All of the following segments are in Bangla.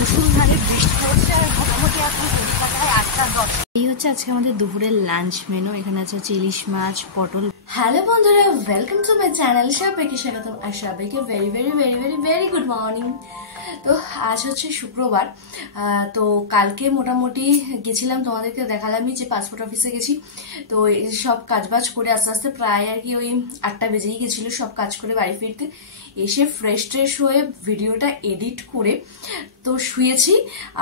মুষলধারে বৃষ্টি পড়ছে আর মোটামুটি এখন কলকাতায় 8:10। এই হচ্ছে আজকে আমাদের দুপুরের লাঞ্চ মেনু। এখানে আছে ইলিশ মাছ, পটল। হ্যালো বন্ধুরা, ওয়েলকাম টু মাই চ্যানেল। সবাইকে স্বাগতম আর সবাইকে very very very very very good morning. তো আজ হচ্ছে শুক্রবার। তো কালকে মোটামুটি গেছিলাম, তোমাদেরকে দেখালামই যে পাসপোর্ট অফিসে গেছি। তো সব কাজবাজ করে আস্তে আস্তে প্রায় আর কি ওই 8টা বেজেই গেছিল সব কাজ করে বাড়ি ফিরতে। এসে ফ্রেশ ট্রেশ হয়ে ভিডিওটা এডিট করে তো শুয়েছি।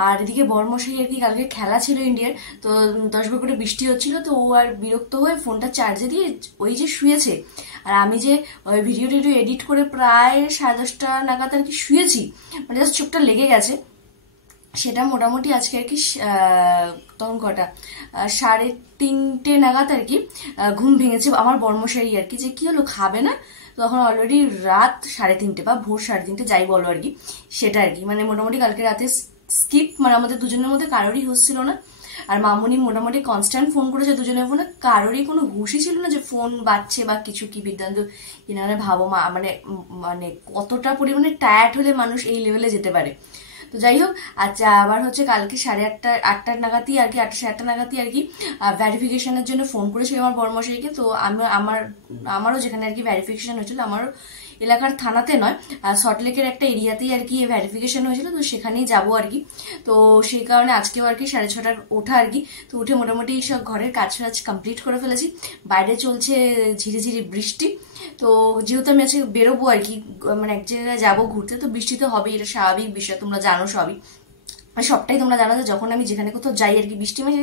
আর এদিকে বরমশাই আর কি কালকে খেলা ছিল ইন্ডিয়ার, তো 10 বার করে বৃষ্টি হচ্ছিল, তো ও আর বিরক্ত হয়ে ফোনটা চার্জে দিয়ে ওই যে শুয়েছে। আর আমি যে ওই ভিডিও টিডিও এডিট করে প্রায় 10:30 নাগাদ আর কি শুয়েছি, মানে জাস্ট চোখটা লেগে গেছে। সেটা মোটামুটি আজকে আর কি তখন কটা 3:30 নাগাদ আর কি ঘুম ভেঙেছে আমার বর্মশাই আর কি, যে কি হলো খাবে না। তখন অলরেডি রাত 3:30 বা ভোর 3:30 যাই বলো আর কি, সেটা আর কি মানে মোটামুটি কালকে রাতে স্কিপ, মানে আমাদের দুজনের মধ্যে কারোরই হচ্ছিল না। আর মামুনি মোটামুটি কনস্ট্যান্ট ফোন করেছে দুজনের ফোনে, কারোরই কোনো হুঁশই ছিল না যে ফোন বাজছে বা কিছু। কি বিদ্যান্ত কিনা ভাবো মা, মানে মানে কতটা পরিমাণে টায়ার্ড হলে মানুষ এই লেভেলে যেতে পারে। তো যাই হোক, আচ্ছা আবার হচ্ছে কালকে 8:30 নাগাদই আর কি, 8:30 নাগাদই আর কি ভ্যারিফিকেশনের জন্য ফোন করেছিল আমার বড়মশাইকে। তো আমারও যেখানে আর কি ভ্যারিফিকেশন হয়েছিল, আমারও এলাকার থানাতে নয়, সল্টলেকের একটা এরিয়াতেই আর কি ভ্যারিফিকেশন হয়েছিল, তো সেখানেই যাবো আর কি। তো সেই কারণে আজকেও আর কি 6:30 ওঠা আর কি। তো উঠে মোটামুটি সব ঘরের কাজ কমপ্লিট করে ফেলেছি। বাইরে চলছে ঝিরিঝিরি বৃষ্টি। তো যেহেতু আমি আজকে বেরোবো আর কি, মানে এক জায়গায় যাবো ঘুরতে, তো বৃষ্টি তো হবেই, এটা স্বাভাবিক বিষয়, তোমরা জানো সবই। সবটাই তোমরা জানো যে যখন আমি যেখানে কোথাও যাই আর কি, বৃষ্টি মানে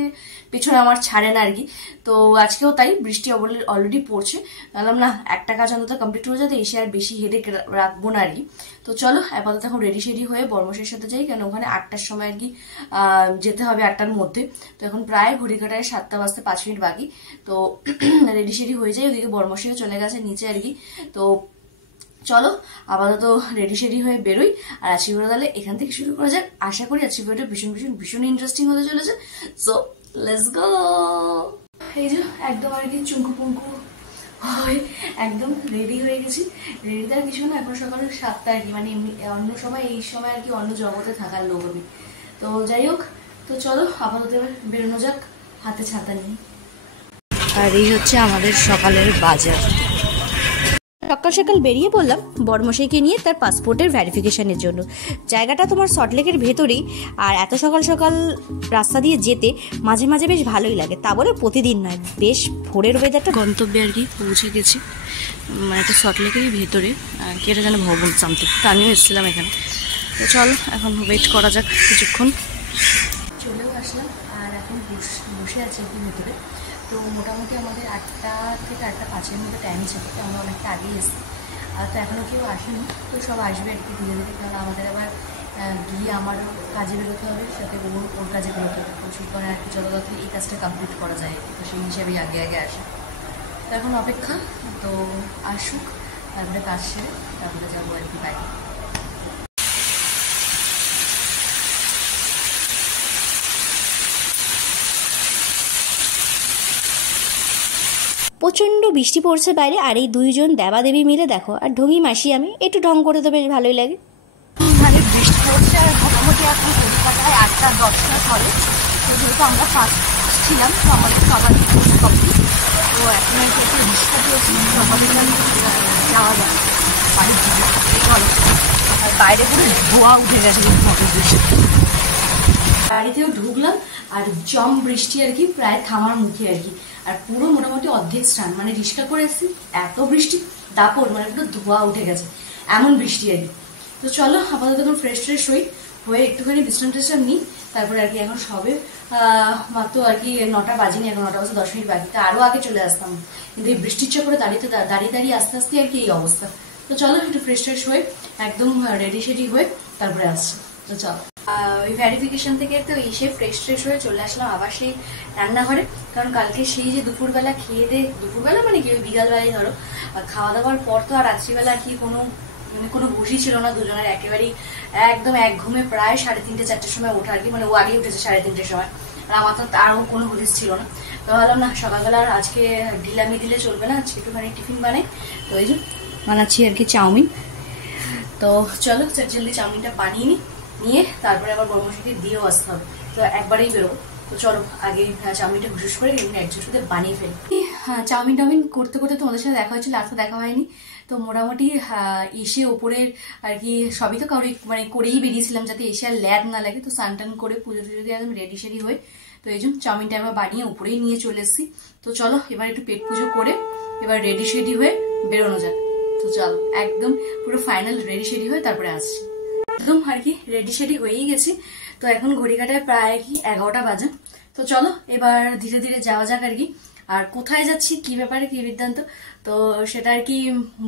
পেছনে আমার ছাড়ে না আর কি। তো আজকেও তাই বৃষ্টি অলরেডি পড়ছে। বললাম না, একটা কাজ অন্তত কমপ্লিট হয়ে যাতে এসে আর বেশি হেডেক রাখবো না আর কি। তো চলো আপাতত এখন রেডি সেডি হয়ে বর্মশের সাথে যাই, কেন ওখানে 8টার সময় আর কি যেতে হবে, 8টার মধ্যে। তো এখন প্রায় ঘড়ি কাটায় 7টা বাজতে 5 মিনিট বাকি। তো রেডি সেডি হয়ে যায়, ওদিকে বর্মশেও চলে গেছে নিচে আর কি। তো চলো আপাতত রেডি সেডি হয়ে বেরোই। আর আজকে ভিডিও তাহলে এখান থেকে শুরু করা যাক। আশা করি আজকে ভিডিওটা ভীষণ ভীষণ ভীষণ ইন্টারেস্টিং হতে চলেছে। So let's go. এই যে একদম আর কি চুঙ্কু পুঙ্কু হয়ে একদম রেডি হয়ে গেছি। রেডি তার কিছু না, এখন সকাল 7টা আর কি, মানে অন্য সময় এই সময় আর কি অন্য জগতে থাকার লোক আমি। তো যাই হোক, তো চলো আপাতত বেরোনো যাক হাতে ছাতা নিয়ে। আর এই হচ্ছে আমাদের সকালের বাজার। সকাল সকাল বেরিয়ে পড়লাম বড়মশাইকে নিয়ে তার পাসপোর্টের ভ্যারিফিকেশনের জন্য। জায়গাটা তোমার সল্টলেকের ভেতরেই, আর এত সকাল সকাল রাস্তা দিয়ে যেতে মাঝে মাঝে বেশ ভালোই লাগে। তা বলে প্রতিদিন নয়, বেশ ভোরের ওয়েদারটা। গন্তব্যে আর কি পৌঁছে গেছি, মানে একটা সল্টলেকেরই ভেতরে আর কি, এটা যেন ভবন সামথিং। তো আমিও এসেছিলাম এখানে। তো চলো এখন ওয়েট করা যাক কিছুক্ষণ। চলেও আসলাম আর এখন বসে আছি আর কি ভেতরে। তো মোটামুটি আমাদের 8টা থেকে 8:05 মধ্যে টাইম ছিল, তো আমরা অনেকটা আগেই এসেছি। আর তো এখনও কেউ আসেনি, তো সব আসবে আর কি ধীরে ধীরে, কারণ আমাদের আবার গিয়ে আমারও কাজে বেরোতে হবে, সাথে ওর কাজে বেরোতে হবে প্রচুর, কারণ আর কি যত তাড়াতাড়ি এই কাজটা কমপ্লিট করা যায়, তো সেই হিসাবেই আগে আগে আসে। তো এখন অপেক্ষা, তো আসুক তারপরে কাজ সেরে তারপরে যাবো আর কি বাইরে। প্রচণ্ড বৃষ্টি পড়ছে বাইরে, আর এই দুইজন দেবাদেবী মিলে দেখো, আর ঢঙি মাসি আমি একটু ঢং করে তো বেশ ভালোই লাগে। মানে বৃষ্টি পড়ছে আর মোটামুটি এখন কলকাতায় 8:10 পরে। তো যেহেতু আমরা ফার্স্ট ছিলাম, তো আমাদের সবার কমপ্লিট। তো এখন একটু রিক্সা দিয়েছি, সকালে যাওয়া যায় বাড়ির দিকে। আর বাইরে পুরো ধোয়া উঠে গেছে বৃষ্টি। বাড়িতেও ঢুকলাম আর জম বৃষ্টি আর কি, প্রায় থামার মুখে আর কি। আর পুরো মোটামুটি অর্ধেক স্নান, মানে রিক্সা করে এসেছি, এত বৃষ্টি দাপট, মানে পুরো ধোয়া উঠে গেছে এমন বৃষ্টি আর কি। তো চলো আপাতত এখন ফ্রেশ ট্রেশ হয়ে একটুখানি বিশ্রাম টেশ্রাম নিই, তারপরে আর কি এখন সবে মাত্র আর কি 9টা বাজেনি, এখন 9টা বাজে 10 মিনিট বাকি। তা আরও আগে চলে আসতাম, কিন্তু এই বৃষ্টির চক্করে দাঁড়িয়ে দাঁড়িয়ে আস্তে আস্তে আর কি এই অবস্থা। তো চলো একটু ফ্রেশ ট্রেশ হয়ে একদম রেডি সেডি হয়ে তারপরে আসছি। তো চলো ওই ভ্যারিফিকেশন থেকে তো এসে ফ্রেশ ট্রেশ হয়ে চলে আসলাম আবার সেই রান্নাঘরে, কারণ কালকে সেই যে দুপুরবেলা খেয়ে দুপুরবেলা মানে কি ওই বিকালবেলায় ধরো খাওয়া দাওয়ার পর তো আর রাত্রিবেলা কি কোনো হুঁশই ছিল না দুজনের, একেবারেই একদম এক ঘুমে প্রায় 3:30 4টার সময় ওঠা আর কি, মানে ও আগে উঠেছে 3:30টার সময়, আর আমার তো তারও কোনো হুঁশ ছিল না। তো ভাবলাম না সকালবেলা আর আজকে ঢিলামি দিলে চলবে না, আজকে একটুখানি টিফিন বানাই। তো এই যে বানাচ্ছি আর কি চাউমিন। তো চলো জলদি চাউমিনটা বানিয়ে নিই, নিয়ে তারপরে আবার বড়মশাইকে দিয়েও আসতে হবে, তো একবারেই বেরোবো। তো চলো আগে চাউমিনটা ঘুষ করে একজোট সাথে বানিয়ে ফেলি। চাউমিন টাউমিন করতে করতে তোমাদের সাথে দেখা হয়েছিল, আর তো দেখা হয়নি। তো মোটামুটি এসে ওপরের আর কি সবই তো কাউরি মানে করেই বেরিয়েছিলাম যাতে এসে আর ল্যাদ না লাগে। তো স্নান টান করে পুজো টুজো দিয়ে একদম রেডি সেডি হয়ে তো এই জন্য চাউমিনটা আমরা বানিয়ে উপরেই নিয়ে চলে এসেছি। তো চলো এবার একটু পেট পুজো করে এবার রেডি সেডি হয়ে বেরোনো যাক। তো চলো একদম পুরো ফাইনাল রেডি সেডি হয়ে তারপরে আসছি। একদম আর কি রেডি সেডি হয়েই গেছি। তো এখন ঘড়ি কাটায় প্রায় কি 11টা বাজে। তো চলো এবার ধীরে ধীরে যাওয়া যাক আর কি। আর কোথায় যাচ্ছি, কি ব্যাপারে, কি বৃত্তান্ত, তো সেটা আর কি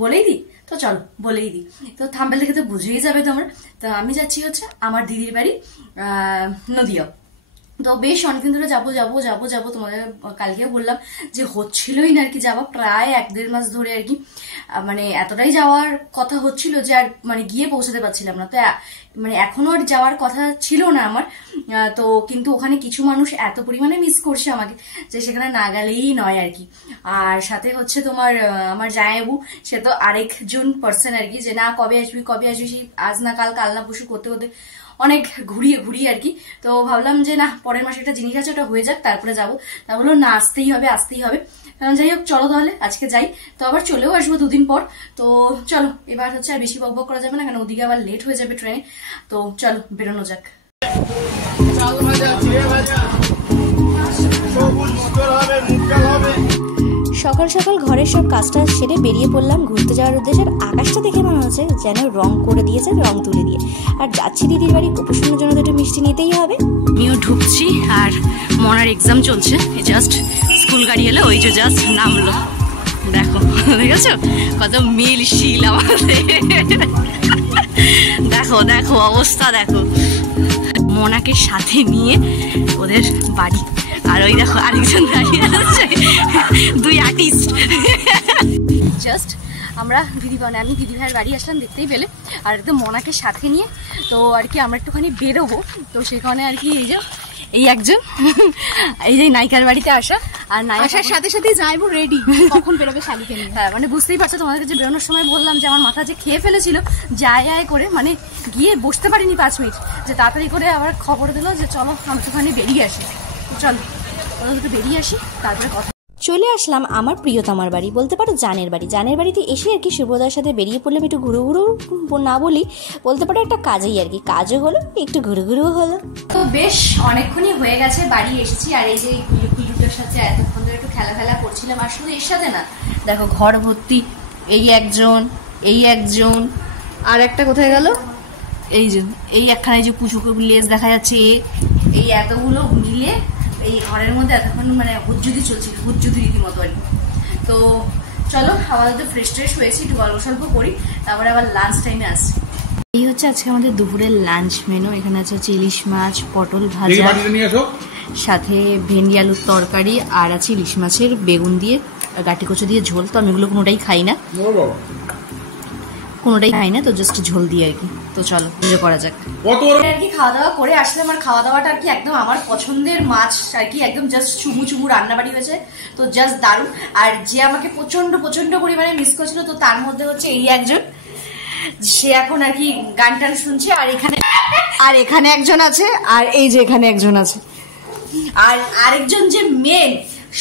বলেই দিই। তো চলো বলেই দিই, তো থাম্বেল দেখে তো বুঝেই যাবে তোমরা। তো আমি যাচ্ছি হচ্ছে আমার দিদির বাড়ি নদিয়া। তো বেশ অনেকদিন ধরে যাবো যাবো যাবো যাবো, তোমাদের কালকেও বললাম যে হচ্ছিলই না আর কি যাওয়া, প্রায় 1-1.5 মাস ধরে আর কি। মানে এতটাই যাওয়ার কথা হচ্ছিল যে আর মানে গিয়ে পৌঁছাতে পারছিলাম না। তো মানে এখনো আর যাওয়ার কথা ছিল না আমার। তো কিন্তু ওখানে কিছু মানুষ এত পরিমাণে মিস করছে আমাকে যে সেখানে না গেলেই নয় আর কি। আর সাথে হচ্ছে তোমার আমার জামাইবাবু, সে তো আরেকজন পার্সন আর কি, যে না কবে আসবি কবে আসবি, আজ না কাল কাল না পরশু করতে করতে অনেক ঘুরিয়ে আর কি। তো ভাবলাম যে না পরের মাসে একটা জিনিস আছে ওটা হয়ে যাক তারপরে যাবো। তা বললো না আসতেই হবে আসতেই হবে। কারণ যাই হোক চলো তাহলে আজকে যাই, তো আবার চলেও আসবো 2 দিন পর। তো চলো এবার হচ্ছে আর বেশি বকবক করা যাবে না, কারণ ওদিকে আবার লেট হয়ে যাবে ট্রেনে। তো চলো বেরোনো যাক। সকাল সকাল ঘরের সব কাজটা সেরে বেরিয়ে পড়লাম ঘুরতে যাওয়ার উদ্দেশ্যে। আকাশটা দেখে মনে হচ্ছে যেন রং করে দিয়েছে, রং তুলে দিয়ে। আর যাচ্ছি দিদির বাড়ি, গোপসূন্য জন্য তো একটু মিষ্টি নিতেই হবে। আমিও ঢুকছি আর মনার এক্সাম চলছে, জাস্ট স্কুল গাড়ি এলো, ওই যে জাস্ট নামলো। দেখো দেখেছো কত মিলশীল আমাদের, দেখো দেখো অবস্থা দেখো। মনাকে সাথে নিয়ে ওদের বাড়ি, আর ওই দেখো আরেকজন দাঁড়িয়ে আছে, 2 আর্টিস্ট। জাস্ট আমরা আমি দিদি ভাইয়ের বাড়ি আসলাম দেখতেই পেলে, আর একদম মনাকে সাথে নিয়ে তো আর কি আমরা একটুখানি বেরোবো। তো সেখানে আর কি এই একজন এই যে নায়িকার বাড়িতে আসা, আর নায়িকার সাথে সাথে যাইবো রেডি, কখন বেরোবে শালিকে নিয়ে। হ্যাঁ মানে বুঝতেই পারছো, তোমাদের কাছে বেরোনোর সময় বললাম যে আমার মাথা যে খেয়ে ফেলেছিল, যায় করে মানে গিয়ে বসতে পারিনি 5 মিনিট, যে তাড়াতাড়ি করে আবার খবর দিল যে চলো আমি একটুখানি বেরিয়ে আসি। চলো একটু বেরিয়ে আসি তারপরে কথা। চলে আসলাম আমার প্রিয়তমার বাড়ি, বলতে পারো জানের বাড়ি। জানের বাড়িতে এসে আর কি শুভদার সাথে বেরিয়ে পড়লাম একটু ঘুরু না বলি, বলতে পারো একটা কাজেই আর কি, কাজও হলো একটু ঘুরুও হলো। তো বেশ অনেকক্ষণই হয়ে গেছে বাড়ি এসেছি, আর এই যে কুলুকুলুটার সাথে এতক্ষণ ধরে একটু খেলা করছিলাম। আর শুধু এর সাথে না, দেখো ঘর ভর্তি এই একজন আর একটা কোথায় গেল, এই একখানে যে কুচু লেজ দেখা যাচ্ছে, এই এতগুলো মিলে এই ঘরের মধ্যে এতক্ষণ মানে হুজ্জুদি চলছিল, হুজ্জুদি রীতিমতো আর কি। তো চলো আপাতত ফ্রেশ হয়েছি, একটু গল্প সল্প করি, তারপরে আবার লাঞ্চ টাইমে আসছি। এই হচ্ছে আজকে আমাদের দুপুরের লাঞ্চ মেনু। এখানে আছে ইলিশ মাছ, পটল ভাজা, সাথে ভেন্ডি আলুর তরকারি, আর আছে ইলিশ মাছের বেগুন দিয়ে গাটি কচু দিয়ে ঝোল। তো আমি এগুলো কোনোটাই খাই না, তো জাস্ট ঝোল দিয়ে আর কি। তো চলো এনজয় করা যাক। আর কি খাওয়া দাওয়া করে আসলে আমার খাওয়া দাওয়াটা আর কি একদম আমার পছন্দের মাছ আর কি, একদম জাস্ট চুমু রান্নাবাড়ি হয়েছে, তো জাস্ট দারুণ। আর যে আমাকে প্রচন্ড পরিমাণে মিস করছিল, তো তার মধ্যে হচ্ছে এই একজন, সে এখন আর কি গান টান শুনছে। আর এখানে একজন আছে, আর এই যে এখানে একজন আছে, আর আরেকজন যে মেন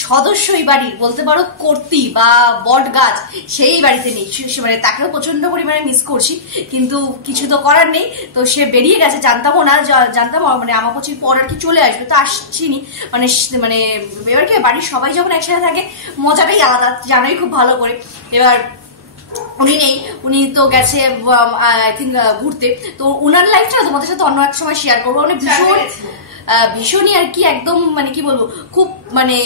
সদস্য এই বাড়ির, বলতে পারো কর্তি বা বট গাছ, সেই বাড়িতে নেই। মানে তাকেও প্রচন্ড পরিমাণে মিস করছি, কিন্তু কিছু তো করার নেই। তো সে বেরিয়ে গেছে, জানতাম মানে আমাপচির পর আর কি চলে আসবে, তো আসছিনি। মানে এবার কি বাড়ির সবাই যখন একসাথে থাকে মজাটাই আলাদা, জানোই খুব ভালো করে। এবার উনি নেই, উনি তো গেছে আই থিঙ্ক ঘুরতে। তো উনার লাইফটা তোমাদের সাথে অন্য এক সময় শেয়ার করবো। মানে ভীষণই আর কি একদম মানে কি বলবো, খুব মানে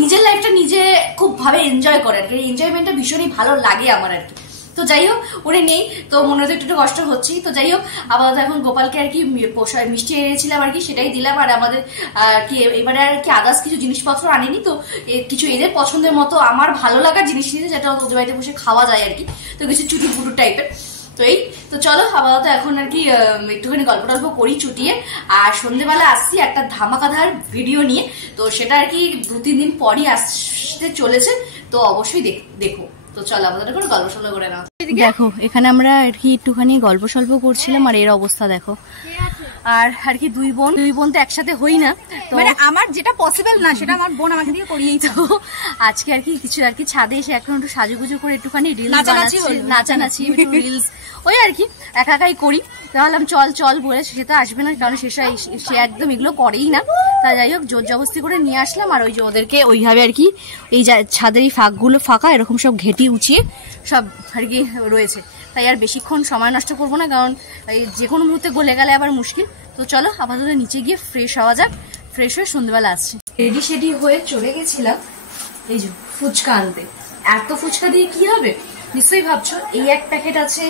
নিজের লাইফটা নিজে খুব ভাবে এনজয় করে আর কি, এনজয়মেন্টটা ভীষণই ভালো লাগে আমার আর কি। তো যাই হোক উনি নেই, তো মনে হচ্ছে একটু কষ্ট হচ্ছেই। তো যাই হোক আপাতত এখন গোপালকে আর কি মিষ্টি এনেছিলাম আর কি, সেটাই দিলাম। আর আমাদের কি এবারে আর কি আদার্স কিছু জিনিসপত্র আনিনি, তো কিছু এদের পছন্দের মতো আমার ভালো লাগার জিনিস নিয়েছে, যেটা ওদের বাড়িতে বসে খাওয়া যায় আর কি। তো কিছু চুটুর টাইপের। তো চলো আপাতত এখন আর কি একটুখানি গল্প টল্প করি চুটিয়ে। আর সন্ধ্যেবেলা আসছি একটা ধামাকাধার ভিডিও নিয়ে, তো সেটা আর কি 2-3 দিন পরই আসতে চলেছে, তো অবশ্যই দেখো। তো চলো আমাদের করে গল্প সল্প করে নাও। দেখো এখানে আমরা আর কি একটুখানি গল্প সল্প করছিলাম, আর এর অবস্থা দেখো। আর কি দুই বোন তো একসাথে হই না, তো মানে আমার যেটা পসিবল না সেটা আমার বোন আমাকে দিয়ে করিয়েই। তো আজকে আর কি কিছু আর কি ছাদে এসে এখন একটু সাজুগুজু করে একটুখানি রিলস নাচানাচি একটু রিলস ওই আর কি একাই করি। তাহলাম চল বলে সে তো আসবে না, কারণ সে একদম এগুলো করেই না। তাই যাই হোক জোর জবস্তি করে নিয়ে আসলাম, আর ওই যে ওদেরকে ওইভাবে আর কি এই ছাদের এই ফাঁকগুলো ফাঁকা এরকম সব ঘেটি উঁচিয়ে সব আর কি রয়েছে। তাই আর বেশিক্ষণ সময় নষ্ট করবো না, কারণ এই যে কোনো মুহূর্তে গলে গেলে আবার মুশকিল। তো চলো আপাতত নিচে গিয়ে ফ্রেশ হওয়া যাক, ফ্রেশ হয়ে সন্ধ্যেবেলা আসছি। রেডি হয়ে চলে গেছিলাম এই যে ফুচকা আনতে। এত ফুচকা দিয়ে কি হবে নিশ্চয়ই ভাবছো। এই এক প্যাকেট আছে,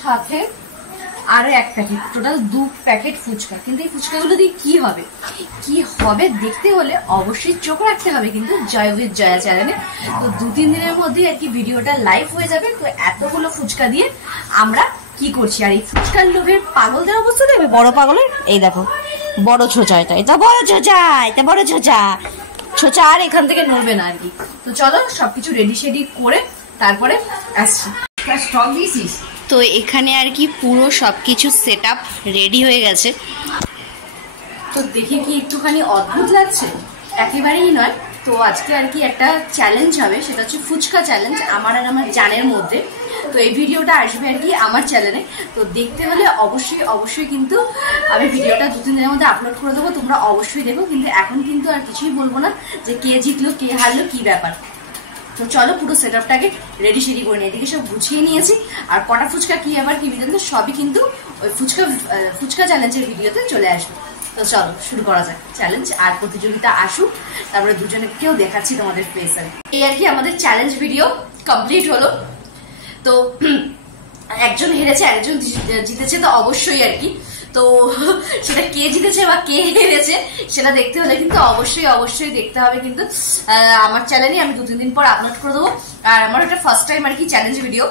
সাথে আরো এক প্যাকেট, টোটাল 2 প্যাকেট ফুচকা। কিন্তু এই ফুচকাগুলো দিয়ে কি হবে দেখতে হলে অবশ্যই চোখ রাখতে হবে কিন্তু জয় উইথ জয়া চ্যানেলে। তো 2-3 দিনের মধ্যে আর কি ভিডিওটা লাইভ হয়ে যাবে। তো এতগুলো ফুচকা দিয়ে আমরা কি করছি, আর এই ফুচকার লোভের পাগলদের অবস্থা দেখবে, বড় পাগলের। এই দেখো বড় ছোচা, এটা বড় ছোচা আর এখান থেকে নড়বে না আর কি। তো চলো সবকিছু রেডি করে তারপরে আসছি। স্টক দিয়েছিস তো এখানে আর কি পুরো সবকিছু সেটআপ রেডি হয়ে গেছে। তো দেখে কি একটুখানি অদ্ভুত লাগছে? একেবারেই নয়। তো আজকে আর কি একটা চ্যালেঞ্জ হবে, সেটা হচ্ছে ফুচকা চ্যালেঞ্জ আমার আর আমার জানের মধ্যে। তো এই ভিডিওটা আসবে আর কি আমার চ্যানেলে। তো দেখতে হলে অবশ্যই কিন্তু আমি ভিডিওটা 2-3 দিনের মধ্যে আপলোড করে দেবো, তোমরা অবশ্যই দেখো। কিন্তু এখন কিন্তু আর কিছুই বলবো না যে কে জিতলো কে হারলো কি ব্যাপার। তো চলো পুরো সেটআপটাকে রেডি করে নিয়ে এদিকে সব গুছিয়ে নিয়েছি। আর কটা ফুচকা কি আবার কি বিধান সবই কিন্তু ওই ফুচকা চ্যালেঞ্জের ভিডিওতে চলে আসবে। তো চলো শুরু করা যাক চ্যালেঞ্জ। আর প্রতিযোগিতা আসুক, তারপরে দুজনেকেও দেখাচ্ছি তোমাদের ফেস। এই আর কি আমাদের চ্যালেঞ্জ ভিডিও কমপ্লিট হলো। তো একজন হেরেছে একজন জিতেছে, তো অবশ্যই আর কি। তো সেটা কে জিতেছে বা কে হেরেছে সেটা দেখতে হলে কিন্তু অবশ্যই দেখতে হবে কিন্তু আমার চ্যানেলে। আমি 2-3 দিন পর আপলোড করে দেবো। আর আমার এটা ফার্স্ট টাইম আর কি চ্যালেঞ্জ ভিডিও,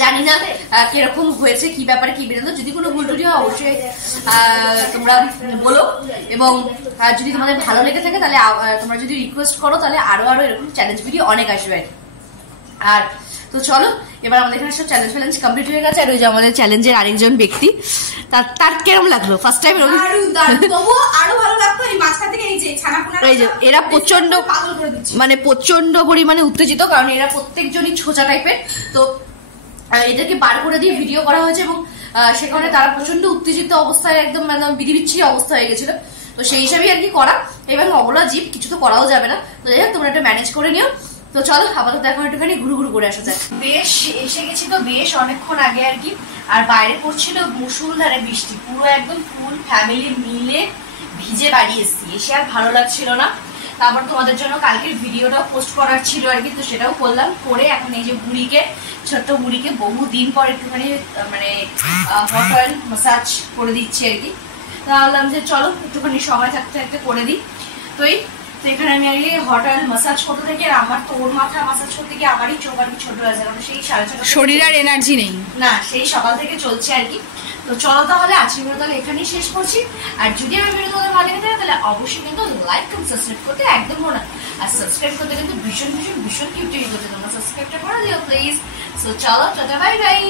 জানি না কিরকম হয়েছে কি ব্যাপারে কি বেরোলো। যদি কোনো ভুল টুটি হয় অবশ্যই তোমরা বলো, এবং যদি তোমাদের ভালো লেগে থাকে তাহলে তোমরা যদি রিকোয়েস্ট করো তাহলে আরো এরকম চ্যালেঞ্জ ভিডিও অনেক আসবে আর তো চলো এবার আমাদের এখানে সব চ্যালেঞ্জ কমপ্লিট হয়ে গেছে। আর ওই যে আমাদের চ্যালেঞ্জের আরেকজন ব্যক্তি, তার কেরম লাগলো ফার্স্ট টাইম? আরো ভালো লাগতো। এই মাঝখান থেকে এই যে ছানাপোনা, এই যে এরা প্রচন্ড পরিমাণে উত্তেজিত, কারণ এরা প্রত্যেকজনই ছোচা টাইপের। তো এদেরকে বার করে দিয়ে ভিডিও করা হয়েছে, এবং সেখানে তারা প্রচন্ড উত্তেজিত অবস্থায় একদম বিধিবিচ্ছিরি অবস্থা হয়ে গেছিল। তো সেই হিসাবেই আর কি করা। এবার অবলা জীব, কিছু তো করাও যাবে না। তো যাই হোক তোমরা একটা ম্যানেজ করে নিও। তো চলো আপাতত এখন একটুখানি ঘুরু করে আসা যায়। বেশ এসে গেছি তো বেশ অনেকক্ষণ আগে আর কি। আর বাইরে পড়ছিল মুষলধারে বৃষ্টি, পুরো একদম ফুল ফ্যামিলি মিলে ভিজে বাড়ি এসছি। এসে আর ভালো লাগছিল না। তারপর তোমাদের জন্য কালকের ভিডিওটাও পোস্ট করার ছিল আর কি, তো সেটাও করলাম। করে এখন এই যে ছোট্ট বুড়িকে বহুদিন পর একটুখানি মানে হট অয়েল ম্যাসাজ করে দিচ্ছি আর কি। ভাবলাম যে চলো একটুখানি সময় থাকতে করে দিই। তো এখানে আমি আগে হট অয়েল ম্যাসাজ করতে থাকি। আর আমার তো ওর মাথা ম্যাসাজ করতে গিয়ে আমারই চোখ আর কি ছোট হয়ে যায়, কারণ সেই 6:30 শরীর আর এনার্জি নেই না, সেই সকাল থেকে চলছে আর কি। তো চলো তাহলে আজকে ভিডিও তাহলে এখানেই শেষ করছি। আর যদি আমার ভিডিও তোমাদের ভালো লেগে থাকে তাহলে অবশ্যই কিন্তু লাইক এবং সাবস্ক্রাইব করতে একদম ভুলো না। আর সাবস্ক্রাইব করতে কিন্তু ভীষণ কিউট করতে তোমরা সাবস্ক্রাইবটা করে দিও প্লিজ। সো চলো টাটা বাই বাই।